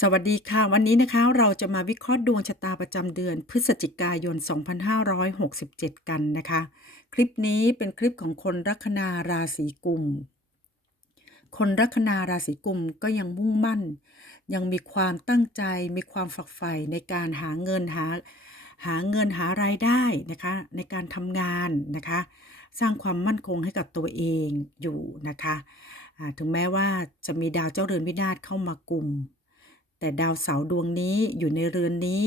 สวัสดีค่ะ วันนี้นะคะเราจะมาวิเคราะห์ดวงชะตาประจำเดือน พฤศจิกายน 2567 กันนะคะ คลิปนี้เป็นคลิปของคนลัคนาราศีกุม คนลัคนาราศีกุมก็ยังมุ่งมั่น ยังมีความตั้งใจมีความฝักใฝ่ในการหาเงินหาหาเงินหารายได้นะคะ ในการทำงานนะคะ สร้างความมั่นคงให้กับตัวเองอยู่นะคะถึงแม้ว่าจะมีดาวเจ้าเรือนวินาศเข้ามากลุ่ม แต่ดาวเสาร์ดวงนี้อยู่ในเรือนนี้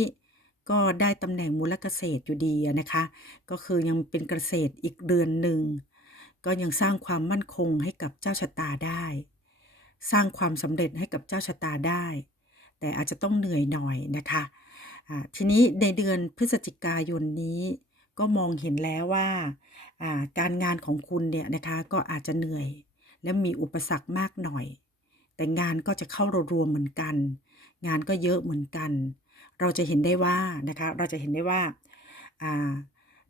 ก็ได้ตำแหน่งมูลเกษตรอยู่ดีนะคะ ก็คือยังเป็นเกษตรอีกเรือนหนึ่ง ก็ยังสร้างความมั่นคงให้กับเจ้าชะตาได้ สร้างความสำเร็จให้กับเจ้าชะตาได้ แต่อาจจะต้องเหนื่อยหน่อยนะคะอ่าทีนี้ในเดือนพฤศจิกายนนี้ก็มองเห็นแล้วว่าการงานของคุณเนี่ยนะคะก็อาจจะเหนื่อย และมีอุปสรรคมากหน่อย แต่งานก็จะเข้ารวมๆเหมือนกัน งานก็เยอะเหมือนกัน เราจะเห็นได้ว่านะคะเราจะเห็นได้ว่า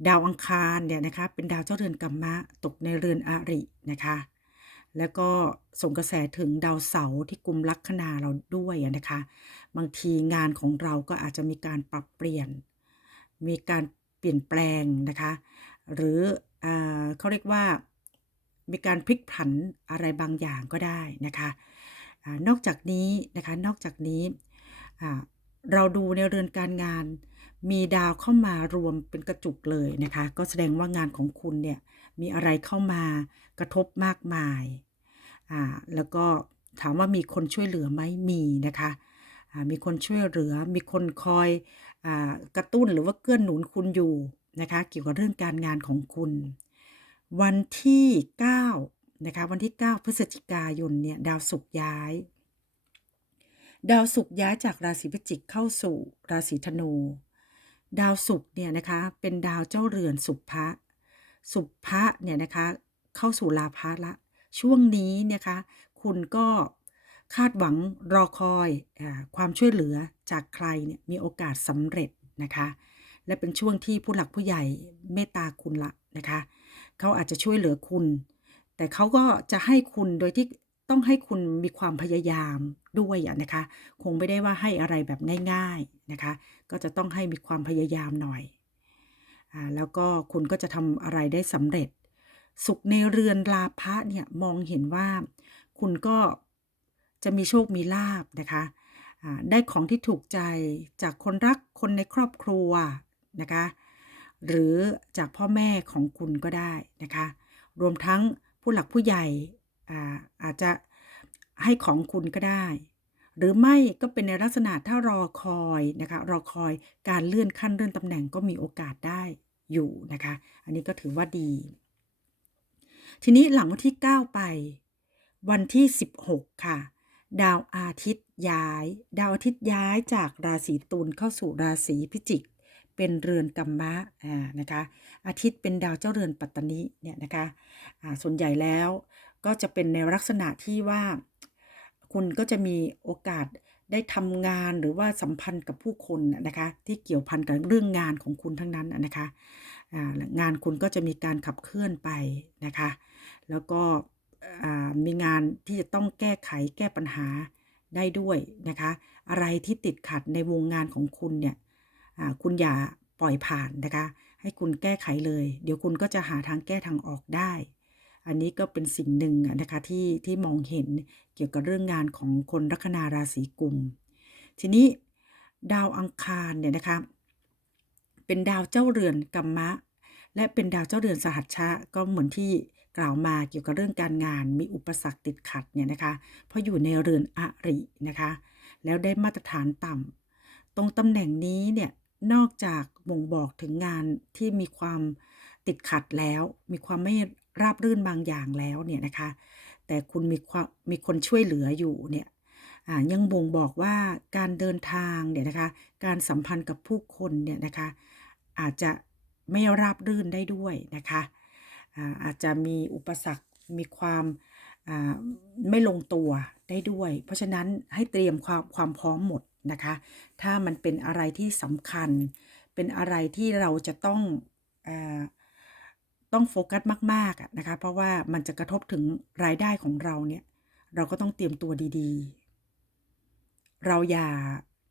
ดาวอังคารเนี่ยนะคะเป็นดาวเจ้าเรือนกัมมะตกในเรือนอารินะคะแล้วก็ส่งกระแสถึงดาวเสาร์ที่กุมลัคนาเราด้วยนะคะ บางทีงานของเราก็อาจจะมีการปรับเปลี่ยน มีการเปลี่ยนแปลงนะคะ หรืออเขาเรียกว่ามีการพลิกผันอะไรบางอย่างก็ได้นะคะอนอกจากนี้นะคะนอกจากนี้ เราดูในเรือนการงาน มีดาวเข้ามารวมเป็นกระจุกเลยนะคะ ก็แสดงว่างานของคุณเนี่ยมีอะไรเข้ามากระทบมากมายอ่าแล้วก็ถามว่ามีคนช่วยเหลือไหมมีนะคะอ่ามีคนช่วยเหลือ มีคนคอยอากระตุ้นหรือว่าเกื้อนหนุนคุณอยู่นะคะเกี่ยวกับเรื่องการงานของคุณ วันที่9นะคะวันที่ 9 พฤศจิกายนเนี่ยดาวศุกร์ย้าย ดาวศุกร์ย้ายจากราศีพิจิกเข้าสู่ราศีธนู ดาวศุกร์เนี่ยนะคะเป็นดาวเจ้าเรือนสุภะสุภะเนี่ยนะคะเข้าสู่ลาภะละ ช่วงนี้นะคะ คุณก็คาดหวังรอคอยอความช่วยเหลือจากใครเนี่ยมีโอกาสสำเร็จนะคะ และเป็นช่วงที่ผู้หลักผู้ใหญ่เมตตาคุณละนะคะ เขาอาจจะช่วยเหลือคุณ แต่เขาก็จะให้คุณโดยที่ต้องให้คุณมีความพยายาม ด้วยอะนะคะ คงไม่ได้ว่าให้อะไรแบบง่ายๆนะคะ ก็จะต้องให้มีความพยายามหน่อยอ่าแล้วก็คุณก็จะทำอะไรได้สำเร็จ สุขในเรือนลาภะเนี่ยมองเห็นว่า คุณก็จะมีโชคมีลาบนะคะอ่าได้ของที่ถูกใจจากคนรักคนในครอบครัวนะคะ หรือจากพ่อแม่ของคุณก็ได้นะคะ รวมทั้งผู้หลักผู้ใหญ่อาอาจจะ ให้ของคุณก็ได้ หรือไม่ก็เป็นในลักษณะถ้ารอคอยนะคะรอคอยการเลื่อนขั้นเลื่อนตำแหน่งก็มีโอกาสได้อยู่นะคะ อันนี้ก็ถือว่าดี ทีนี้หลังวันที่ 9 ไป วันที่ 16 ค่ะ ดาวอาทิตย์ย้าย ดาวอาทิตย์ย้ายจากราศีตุลเข้าสู่ราศีพิจิกเป็นเรือนกัมมะอ่านะคะ อาทิตย์เป็นดาวเจ้าเรือนปัตตนิเนี่ยนะคะอ่าส่วนใหญ่แล้วก็จะเป็นในลักษณะที่ว่า คุณก็จะมีโอกาสได้ทำงานหรือว่าสัมพันธ์กับผู้คนนะคะที่เกี่ยวพันกับเรื่องงานของคุณทั้งนั้นนะคะงานคุณก็จะมีการขับเคลื่อนไปนะคะแล้วก็มีงานที่จะต้องแก้ไขแก้ปัญหาได้ด้วยนะคะอะไรที่ติดขัดในวงงานของคุณเนี่ยคุณอย่าปล่อยผ่านนะคะให้คุณแก้ไขเลย เดี๋ยวคุณก็จะหาทางแก้ทางออกได้ อันนี้ก็เป็นสิ่งหนึ่งนะคะที่ที่มองเห็นเกี่ยวกับเรื่องงานของคนลัคนาราศีกุม ทีนี้ดาวอังคารเนี่ยนะคะเป็นดาวเจ้าเรือนกัมมะ และเป็นดาวเจ้าเรือนสหัชชะก็เหมือนที่กล่าวมาเกี่ยวกับเรื่องการงานมีอุปสรรคติดขัดเนี่ยนะคะ เพราะอยู่ในเรือนอรินะคะ แล้วได้มาตรฐานต่ำตรงตำแหน่งนี้เนี่ยนอกจากบ่งบอกถึงงานที่มีความติดขัดแล้ว มีความไม่ ราบรื่นบางอย่างแล้วเนี่ยนะคะ แต่คุณมีความมีคนช่วยเหลืออยู่เนี่ยยังบ่งบอกว่าการเดินทางเนี่ยนะคะ การสัมพันธ์กับผู้คนเนี่ยนะคะ อาจจะไม่ราบรื่นได้ด้วยนะคะอาอาจจะมีอุปสรรค มีความาไม่ลงตัวได้ด้วย เพราะฉะนั้นให้เตรียมความความพร้อมหมดนะคะ ถ้ามันเป็นอะไรที่สำคัญ เป็นอะไรที่เราจะต้องอ ต้องโฟกัสมากๆอะนะคะ เพราะว่ามันจะกระทบถึงรายได้ของเราเนี่ย เราก็ต้องเตรียมตัวดีๆ เราอย่า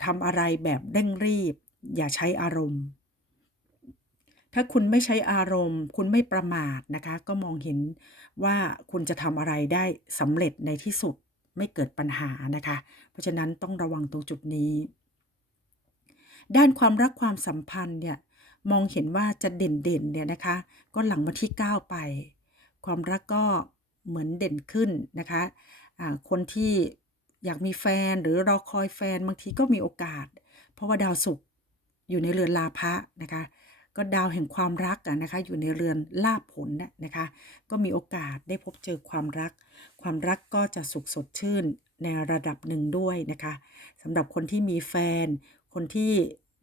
ทำอะไรแบบเร่งรีบ อย่าใช้อารมณ์ ถ้าคุณไม่ใช้อารมณ์ คุณไม่ประมาทนะคะ ก็มองเห็นว่าคุณจะทำอะไรได้สำเร็จในที่สุดไม่เกิดปัญหานะคะ เพราะฉะนั้นต้องระวังตรงจุดนี้ ด้านความรักความสัมพันธ์เนี่ย มองเห็นว่าจะเด่นๆเนี่ยนะคะ ก็หลังวันที่ 9 ไป ความรักก็เหมือนเด่นขึ้นนะคะอ่าคนที่อยากมีแฟนหรือรอคอยแฟนบางทีก็มีโอกาส เพราะว่าดาวศุกร์อยู่ในเรือนลาภะนะคะ ก็ดาวแห่งความรักอะนะคะ อยู่ในเรือนลาภผลน่ะนะคะ ก็มีโอกาสได้พบเจอความรัก ความรักก็จะสุขสดชื่นในระดับหนึ่งด้วยนะคะสำหรับคนที่มีแฟน คนที่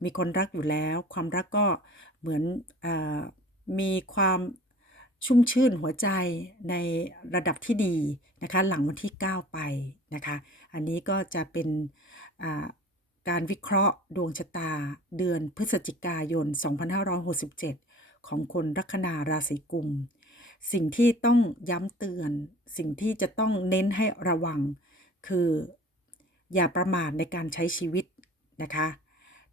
มีคนรักอยู่แล้ว ความรักก็เหมือนอมีความชุ่มชื่นหัวใจในระดับที่ดีนะคะหลังวันที่ 9 ไปนะคะอันนี้ก็จะเป็นการวิเคราะห์ดวงชะตาเดือนพฤศจิกายน 2567 ของคนลัคนาราศีกุม สิ่งที่ต้องย้ำเตือน สิ่งที่จะต้องเน้นให้ระวัง คืออย่าประมาทในการใช้ชีวิตนะคะ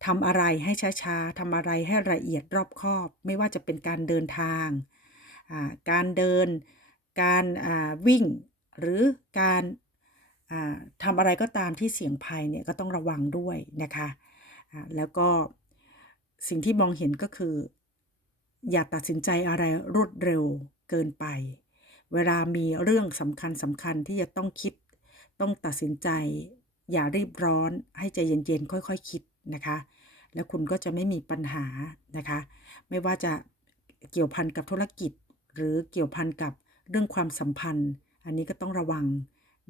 ทำอะไรให้ช้าๆทำอะไรให้ละเอียดรอบคอบ ไม่ว่าจะเป็นการเดินทางาการเดิน การาวิ่ง หรือการาทำอะไรก็ตามที่เสี่ยงภัยเนี่ยก็ต้องระวังด้วยนะคะแล้วก็สิ่งที่มองเห็นก็คือ อย่าตัดสินใจอะไรรวดเร็วเกินไป เวลามีเรื่องสำคัญสำคัญที่จะต้องคิด ต้องตัดสินใจ อย่ารีบร้อนให้ใจเย็นๆค่อยๆคคิดนะคะ แล้วคุณก็จะไม่มีปัญหานะคะ ไม่ว่าจะเกี่ยวพันกับธุรกิจ หรือเกี่ยวพันกับเรื่องความสัมพันธ์ อันนี้ก็ต้องระวัง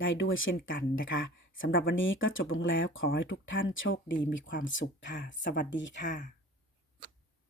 ได้ด้วยเช่นกันนะคะสำหรับวันนี้ก็จบลงแล้วขอให้ทุกท่านโชคดีมีความสุขค่ะ สวัสดีค่ะ